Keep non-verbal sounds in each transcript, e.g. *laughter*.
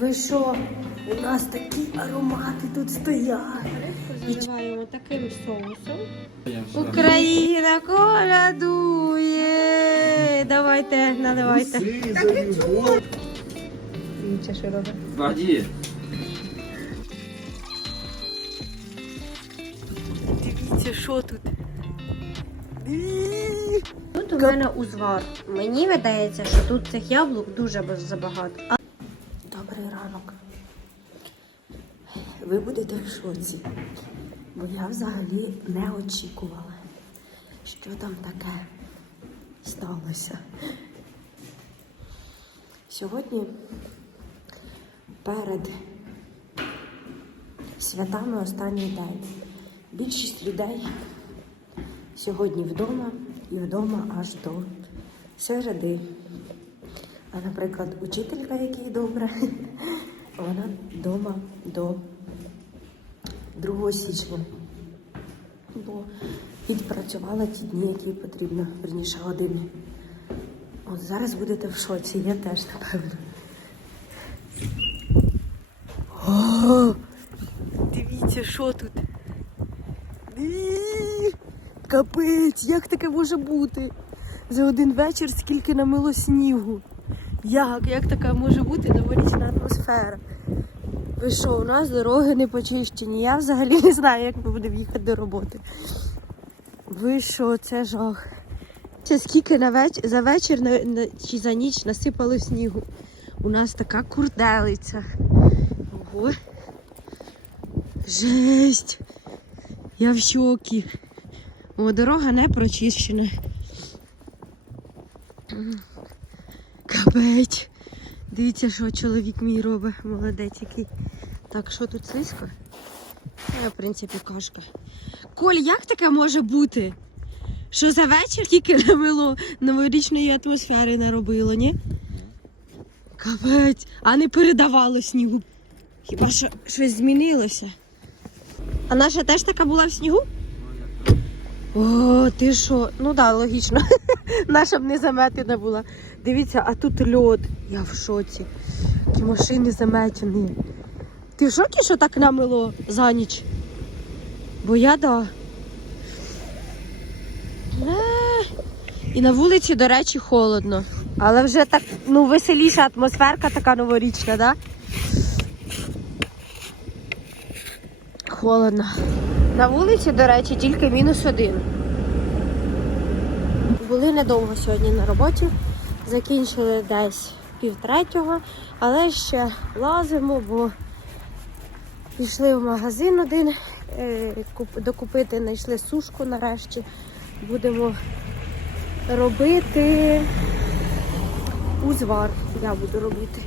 Ви що? У нас такі аромати тут стоять. Заливаємо таким соусом. Україна колядує. Давайте, наливайте. Дивіться, що робить. Воді. Дивіться, що тут. Тут у мене узвар. Мені видається, що тут цих яблук дуже забагато. А Добрий ранок. Ви будете в шоці, бо я взагалі не очікувала, що там таке сталося. Сьогодні перед святами останній день. Більшість людей сьогодні вдома і вдома аж до середи. А, наприклад, учителька, якій добре, *laughs* вона вдома до 2 січня. Бо відпрацювала ті дні, які потрібно, верніше години. От зараз будете в шоці, я теж, напевно. О, дивіться, що тут. Капець, як таке може бути? За один вечір скільки намило снігу. Як? Як така може бути новорічна атмосфера? Ви що, у нас дороги не почищені. Я взагалі не знаю, як ми будемо їхати до роботи. Ви що, це жах. Це скільки на веч... за вечір на... на... чи за ніч насипало снігу. У нас така курделиця. Ого. Жесть. Я в шокі. О, дорога не прочищена. Капець. Дивіться, що чоловік мій робить. Молодець який. Так, що тут слизько? Я, в принципі, кошка. Коль, як таке може бути? Що за вечір тільки намило новорічної атмосфери наробило, ні? Капець, а не передавало снігу. Хіба що щось змінилося? А наша теж така була в снігу? О, ти що? Ну так, да, логічно. *laughs* Наша б не заметена була. Дивіться, а тут льод. Я в шоці. Які машини заметені. Ти в шокі, що так намило за ніч? Бо я да. Е, І на вулиці, до речі, холодно. Але вже так, ну, веселіша атмосферка така новорічна, да? Холодно. На вулиці, до речі, тільки мінус один. Були недовго сьогодні на роботі. Закінчили десь пів третього, але ще лазимо, бо пішли в магазин один, е, докупити, знайшли сушку нарешті. Будемо робити узвар. Я буду робити.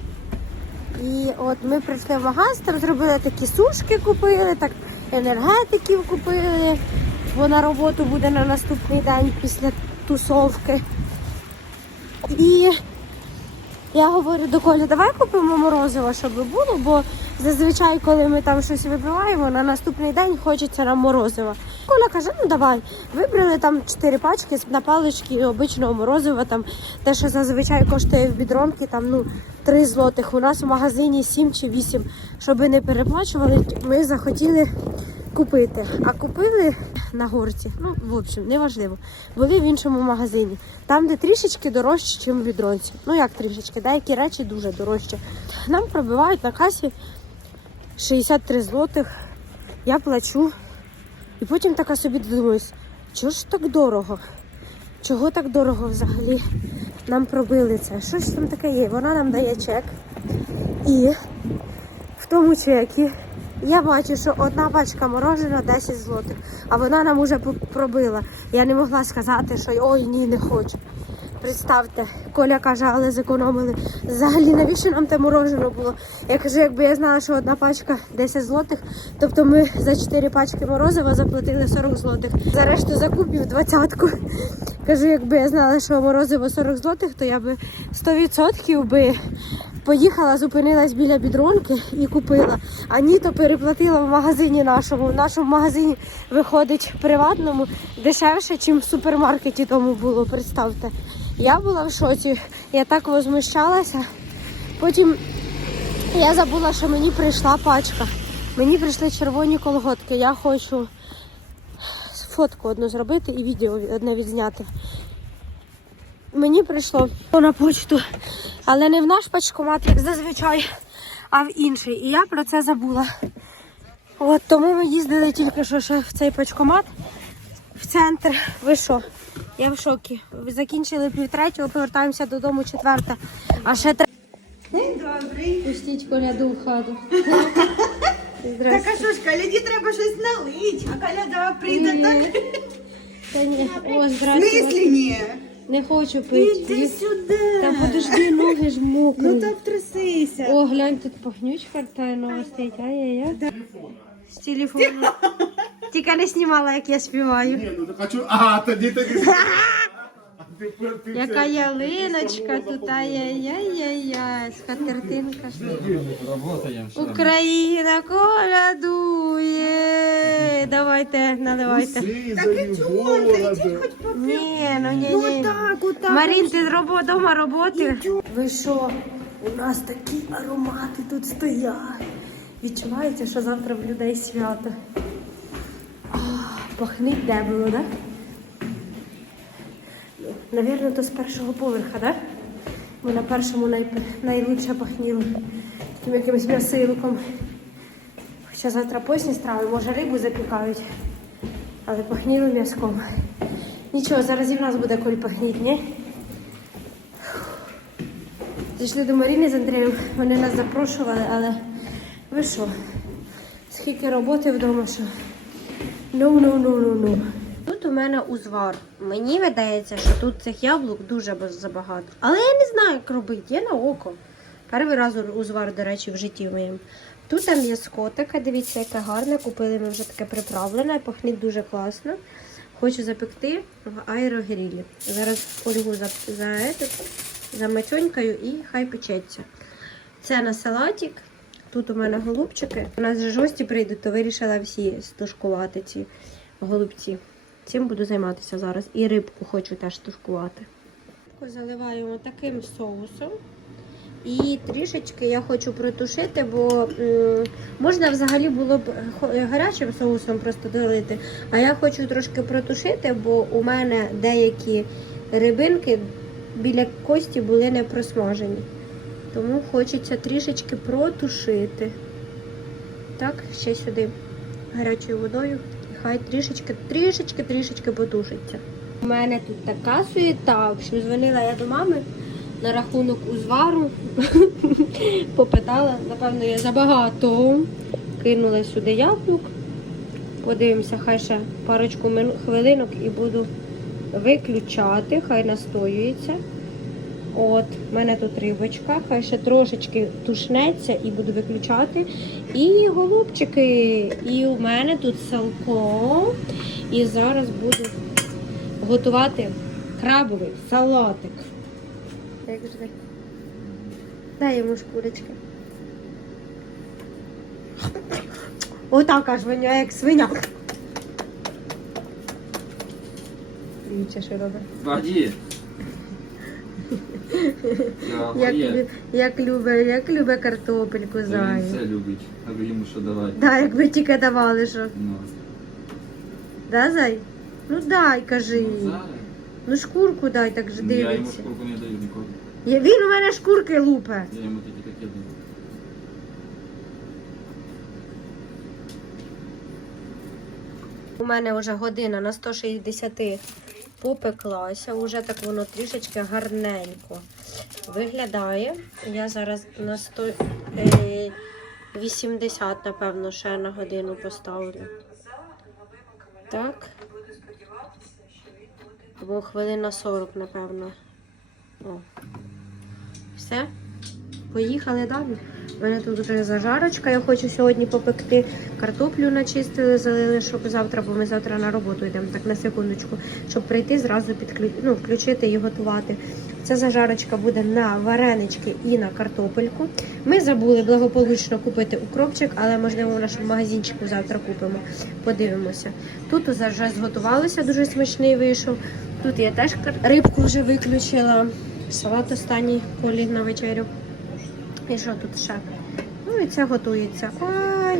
І от ми прийшли в магазин, там зробили такі сушки, купили, так енергетиків купили, бо на роботу буде на наступний день після тусовки. І я говорю до Колі, давай купимо морозиво, щоб було, бо зазвичай, коли ми там щось вибиваємо, на наступний день хочеться нам морозива. Коля каже, ну давай. Вибрали там 4 пачки на палички обичного морозива, там те, що зазвичай коштує в бідронки, там ну 3 злотих. У нас в магазині 7 чи 8. Щоб не переплачували, ми захотіли купити. А купили на горці. Ну, в общем, неважливо. Були в іншому магазині. Там, де трішечки дорожче, ніж в бідронці. Ну як трішечки, деякі речі дуже дорожче. Нам пробивають на касі 63 злотих. Я плачу. І потім така собі додумаюсь, чого ж так дорого? Чого так дорого взагалі нам пробили це? Що ж там таке є? Вона нам дає чек. І в тому чекі я бачу, що одна пачка мороженого 10 злотих, а вона нам уже пробила. Я не могла сказати, що ой ні, не хочу. Представте, Коля каже, але зекономили. Взагалі, навіщо нам те мороженое було? Я кажу, якби я знала, що одна пачка 10 злотих, тобто ми за 4 пачки морозива заплатили 40 злотих. За решту закупів двадцятку. Кажу, якби я знала, що морозиво 40 злотих, то я би 100% би поїхала, зупинилась біля бідронки і купила. А ні, то переплатила в магазині нашому. В нашому магазині виходить приватному дешевше, ніж в супермаркеті тому було. Представте. Я була в шоці, я так возмущалася. Потім Я забула, що мені прийшла пачка. Мені прийшли червоні колготки. Я хочу фотку одну зробити і відео одне відзняти. Мені прийшло на почту, але не в наш пачкомат, як зазвичай, а в інший. І я про це забула. От тому ми їздили тільки що ще в цей пачкомат в центр. Ви що? Я в шокі. Закінчили півтретього, повертаємося додому четверта. А ще треба. Добрий. Пустіть коляду в хату. Так а що ж, коляді треба щось налить, а коляда прийде так. Та ні. О, В здрасте. смислі ні? Не хочу пити. Іди сюди. Та подожди, ноги ж мокрі. Ну так трясися. О, глянь, тут пахнючка та нова стоїть. Ай-яй-яй. З телефону. Тільки не знімала, як я співаю. Ні, ну так хочу. А, тоді тоді. *laughs* Яка ялиночка тут, ай-яй-яй-яй-яй, скатертинка. Україна колядує. Давайте, наливайте. Так і чого? йдіть хоч по Ні, ну ні, Ну ні. так, отак. Марін, ти робо, дома роботи? Ви що? У нас такі аромати тут стоять. Відчуваєте, що завтра в людей свято? Пахнить де було, так? Навірно, то з першого поверха, так? Бо на першому най... найлучше пахніло. Таким якимось м'ясилком. Хоча завтра постні страви, може рибу запікають, але пахніло м'язком. Нічого, зараз і в нас буде коль пахніть, ні? Зайшли до Маріни з Андрієм, вони нас запрошували, але ви що? Скільки роботи вдома, що? Ну, мене узвар. Мені видається, що тут цих яблук дуже забагато. Але я не знаю, як робити, я на око. Перший раз узвар, до речі, в житті моєму. Тут там є скотика, дивіться, яке гарне. Купили ми вже таке приправлене, пахне дуже класно. Хочу запекти в аерогрілі. Зараз фольгу за, за, этот, замацьонькаю і хай печеться. Це на салатик. Тут у мене голубчики. У нас же ж гості прийдуть, то вирішила всі стушкувати ці голубці. Цим буду займатися зараз. І рибку хочу теж тушкувати. Заливаємо таким соусом. І трішечки я хочу протушити, бо можна взагалі було б гарячим соусом просто долити. А я хочу трошки протушити, бо у мене деякі рибинки біля кості були не просмажені. Тому хочеться трішечки протушити. Так, ще сюди гарячою водою. Хай трішечки, трішечки, трішечки потушиться. У мене тут така суєта. Общем, дзвонила я до мами на рахунок узвару. *laughs* Попитала, напевно, я забагато. Кинула сюди яблук. Подивимося, хай ще парочку хвилинок і буду виключати, хай настоюється. От, в мене тут рибочка, хай ще трошечки тушнеться і буду виключати. І голубчики. І у мене тут салко. І зараз буду готувати крабовий салатик. Як жди. Дай йому шкурочки. Отак аж воняє, як свиня. Дивіться, що робить. Води. Як, як любить, як любить картопельку Він зай. все любить. А йому що давати? Да, якби тільки давали, що. Ну, Да, зай? Ну дай, кажи. ну, зараз. Ну шкурку дай, так же Ну, Я йому шкурку не даю ніколи. Я- Він у мене шкурки лупе. Я йому тільки таке даю. У мене вже година на 160 попеклася, вже так воно трішечки гарненько виглядає. Я зараз на 180, напевно, ще на годину поставлю. Так. Або хвилин на 40, напевно. О. Все. Поїхали далі. У мене тут вже зажарочка. Я хочу сьогодні попекти картоплю начистили, залили, щоб завтра, бо ми завтра на роботу йдемо, так на секундочку, щоб прийти зразу підклю... ну, включити і готувати. Ця зажарочка буде на варенички і на картопельку. Ми забули благополучно купити укропчик, але можливо в нашому магазинчику завтра купимо. Подивимося. Тут вже зготувалося, дуже смачний вийшов. Тут я теж рибку вже виключила. Салат останній поліг на вечерю. І що тут ще? Ну і це готується. Ай!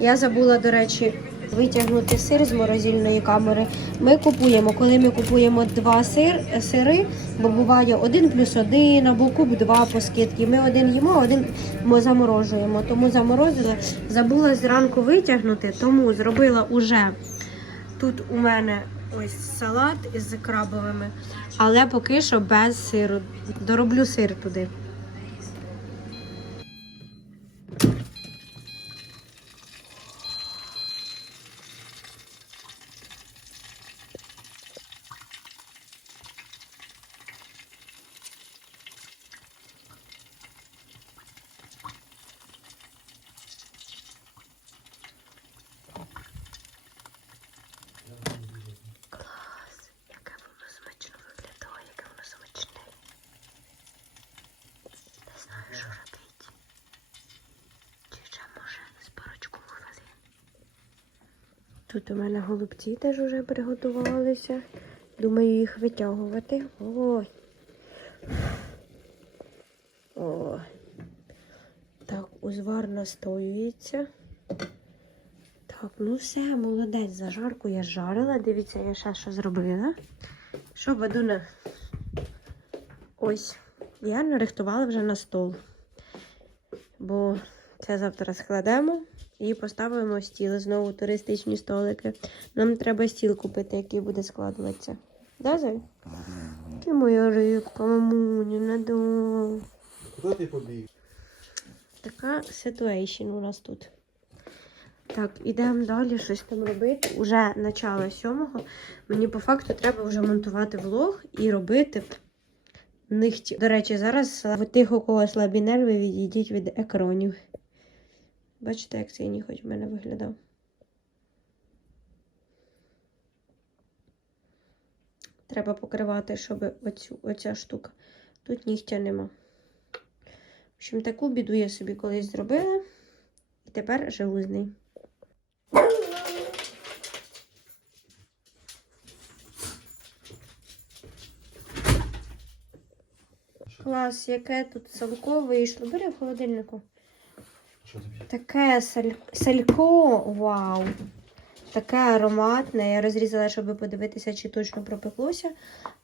Я забула, до речі, витягнути сир з морозильної камери. Ми купуємо, коли ми купуємо два сир, сири, бо буває один плюс один або куб два по скидці. Ми один їмо, один ми заморожуємо. Тому заморозили. Забула зранку витягнути, тому зробила уже тут у мене ось салат із крабовими, але поки що без сиру. Дороблю сир туди. Яке воно смачно виглядає, яке воно смачне. Не знаю, що робити. Чи ще може з парочку хвилин. Тут у мене голубці теж вже приготувалися. Думаю їх витягувати. Ой. О. Так, узвар настоюється. Так, ну все, молодець, зажарку я жарила. Дивіться, я ще що зробила. Що, Бадуна? Ось, я нарихтувала вже на стол. Бо це завтра складемо і поставимо стіл. Знову туристичні столики. Нам треба стіл купити, який буде складуватися. Да, Зай? Ти моя рибка, мамуню, надо. Куди ти побіг? Така ситуейшн у нас тут. Так, ідемо далі щось там робити. Уже начало сьомого. Мені по факту треба вже монтувати влог і робити нихті. До речі, зараз в тих, у кого слабі нерви, відійдіть від екранів. Бачите, як цей ніхоть в мене виглядав. Треба покривати, щоб оцю, оця штука. Тут нігтя нема. В общем, таку біду я собі колись зробила. І тепер живу з нею. Клас, яке тут салько вийшло. Бери в холодильнику. Що тобі? Таке саль... салько, вау. Таке ароматне. Я розрізала, щоб подивитися, чи точно пропеклося.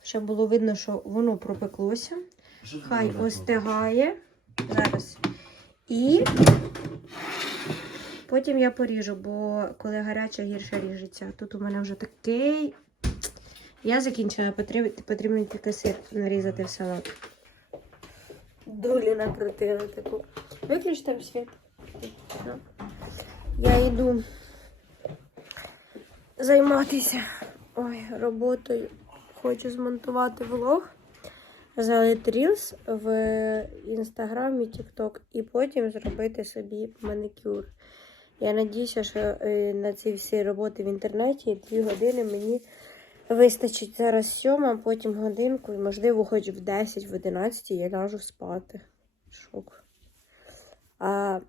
Щоб було видно, що воно пропеклося. Що Хай остигає. Зараз. І потім я поріжу, бо коли гаряче, гірше ріжеться. Тут у мене вже такий. Я закінчила, потрібно, потрібно тільки сир нарізати в салат. Долі накрутила таку. Виключ там світ. Я йду займатися ой, роботою. Хочу змонтувати влог залити рілс в інстаграмі, тікток і потім зробити собі манікюр. Я надіюся, що е, на ці всі роботи в інтернеті дві години мені вистачить зараз сьома, потім годинку, і можливо, хоч в 10, в 11 я ляжу спати. Шок. А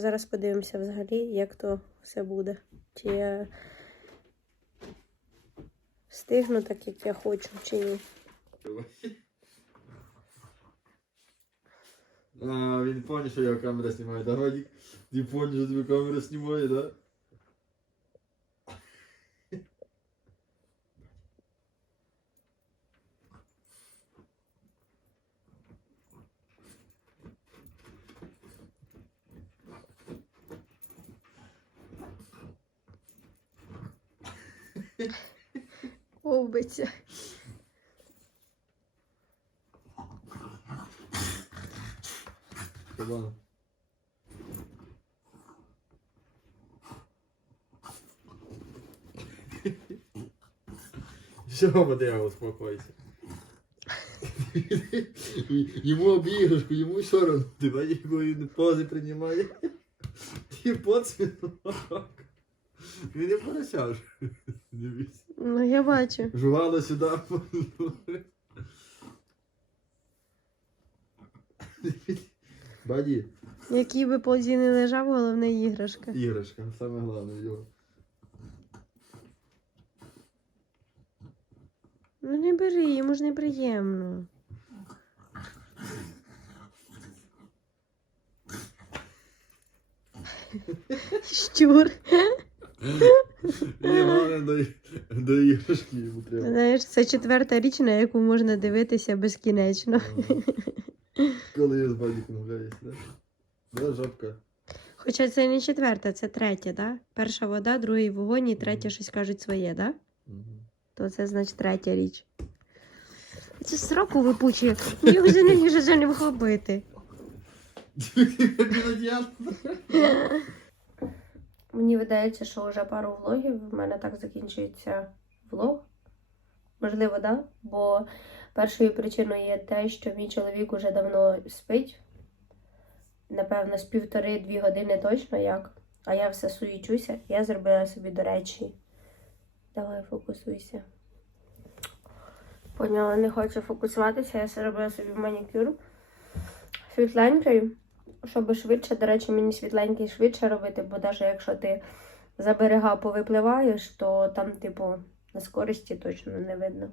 зараз подивимося взагалі, як то все буде. Чи я встигну так, як я хочу, чи ні. А, він поняв, що я камера знімаю, да, Вадик? Ти понял, що тебе камера знімає, да? Овбиться. Ладно. Все, Матео, успокойся. Ему обіграшку, йому все ти бачиш, якої він пози приймає. Ти поцвінок. Він не поросяв. *laughs* Дивись. Ну, я бачу. Жувало сюди. Баді, Який би позі не лежав, головне іграшка. іграшка, саме головне його. Ну не бери, йому ж неприємно. Щур. І головне до, до іграшки йому треба. Знаєш, це четверта річ, на яку можна дивитися безкінечно. Коли я з бадіком гуляюсь, да? Да, жабка. Хоча це не четверта, це третя, да? Перша вода, другий вогонь і третя щось кажуть своє, да? Мгм. То це значить третя річ. Це сроку випучує. Мені вже не вже вже не вхопити. Мені видається, що вже пару влогів в мене так закінчується влог. Можливо, да? Бо першою причиною є те, що мій чоловік уже давно спить. Напевно, з півтори-дві години точно як. А я все суючуся. Я зробила собі, до речі. Давай фокусуйся. Поняла, не хочу фокусуватися. Я зробила собі манікюр світленькою, щоб швидше, до речі, мені світленький швидше робити, бо навіть якщо ти за берега повипливаєш, то там, типу, на скорості точно не видно.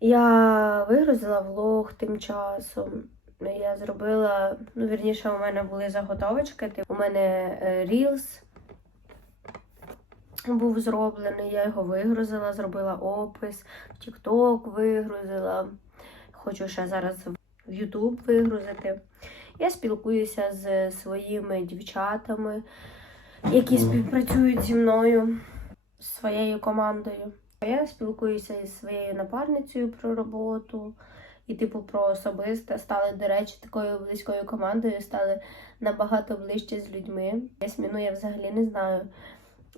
Я вигрузила влог тим часом. Я зробила, ну, вірніше, у мене були заготовочки. Типу, у мене е, Reels був зроблений, я його вигрузила, зробила опис, TikTok вигрузила. Хочу ще зараз YouTube вигрузити. Я спілкуюся з своїми дівчатами, які співпрацюють зі мною, з своєю командою. Я спілкуюся із своєю напарницею про роботу і, типу, про особисте. Стали, до речі, такою близькою командою, стали набагато ближче з людьми. Ясміну я взагалі не знаю.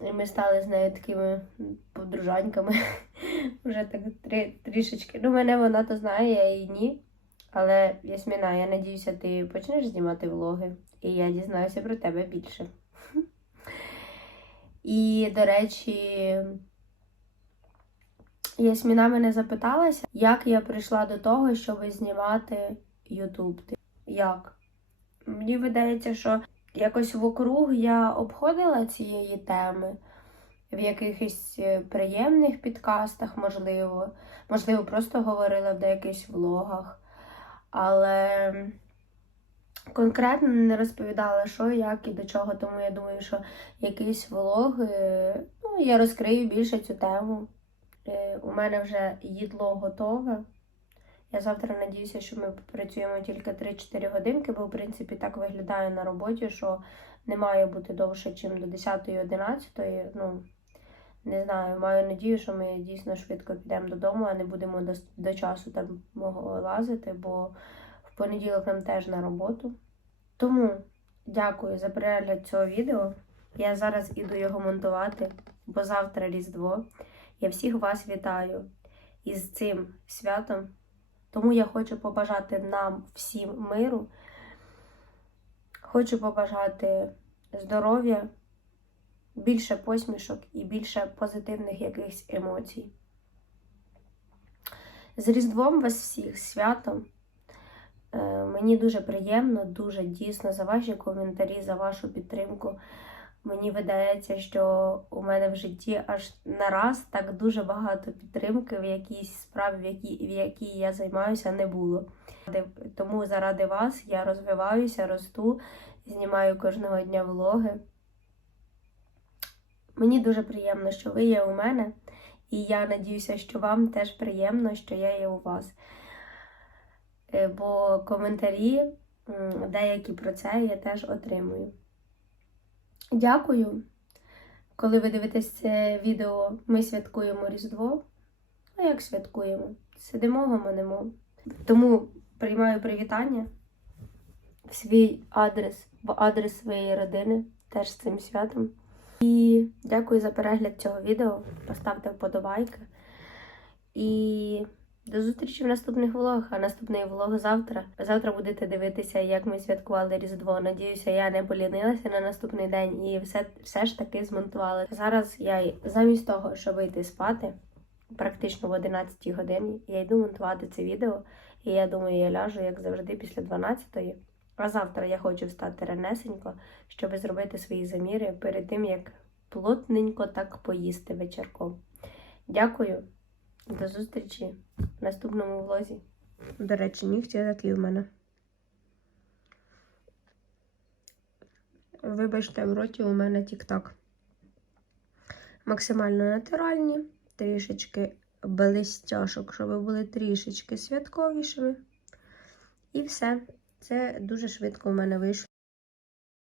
І ми стали з нею такими подружаньками. *laughs* Вже так трі, трішечки. Ну, мене вона то знає, я її ні. Але Ясміна, я надіюся, ти почнеш знімати влоги, і я дізнаюся про тебе більше. *laughs* І, до речі, Ясміна мене запиталася, як я прийшла до того, щоб знімати Ютуб. Як? Мені видається, що якось вокруг я обходила цієї теми в якихось е, приємних підкастах, можливо, можливо, просто говорила в деяких влогах, але конкретно не розповідала, що, як і до чого. Тому я думаю, що якийсь влог, ну, я розкрию більше цю тему. Е, У мене вже їдло готове. Я завтра надіюся, що ми працюємо тільки 3-4 годинки, бо в принципі так виглядає на роботі, що не має бути довше, ніж до 10-11. Ну, не знаю, маю надію, що ми дійсно швидко підемо додому, а не будемо до, до часу там лазити, бо в понеділок нам теж на роботу. Тому дякую за перегляд цього відео. Я зараз іду його монтувати, бо завтра Різдво. Я всіх вас вітаю із цим святом. Тому я хочу побажати нам всім миру. Хочу побажати здоров'я, більше посмішок і більше позитивних якихось емоцій. З Різдвом вас всіх, святом. Е, Мені дуже приємно, дуже дійсно за ваші коментарі, за вашу підтримку. Мені видається, що у мене в житті аж нараз так дуже багато підтримки в якійсь справі, в якій, в якій я займаюся, не було. Тому заради вас я розвиваюся, росту, знімаю кожного дня влоги. Мені дуже приємно, що ви є у мене, і я надіюся, що вам теж приємно, що я є у вас. Е, Бо коментарі деякі про це я теж отримую. Дякую. Коли ви дивитесь це відео, ми святкуємо Різдво. А як святкуємо? Сидимо, гомонимо. Тому приймаю привітання в свій адрес, в адрес своєї родини, теж з цим святом. І дякую за перегляд цього відео. Поставте вподобайки. І до зустрічі в наступних влогах. А наступний влог завтра. Завтра будете дивитися, як ми святкували Різдво. Надіюся, я не полінилася на наступний день і все, все ж таки змонтувала. Зараз я замість того, щоб йти спати, практично в 11 годині, я йду монтувати це відео. І я думаю, я ляжу, як завжди, після 12-ї. А завтра я хочу встати ранесенько, щоб зробити свої заміри перед тим, як плотненько так поїсти вечірком. Дякую. До зустрічі в наступному влозі. До речі, нігті такі в мене. Вибачте, в роті у мене тік-так. Максимально натуральні, трішечки блистяшок, щоб були трішечки святковішими. І все. Це дуже швидко у мене вийшло.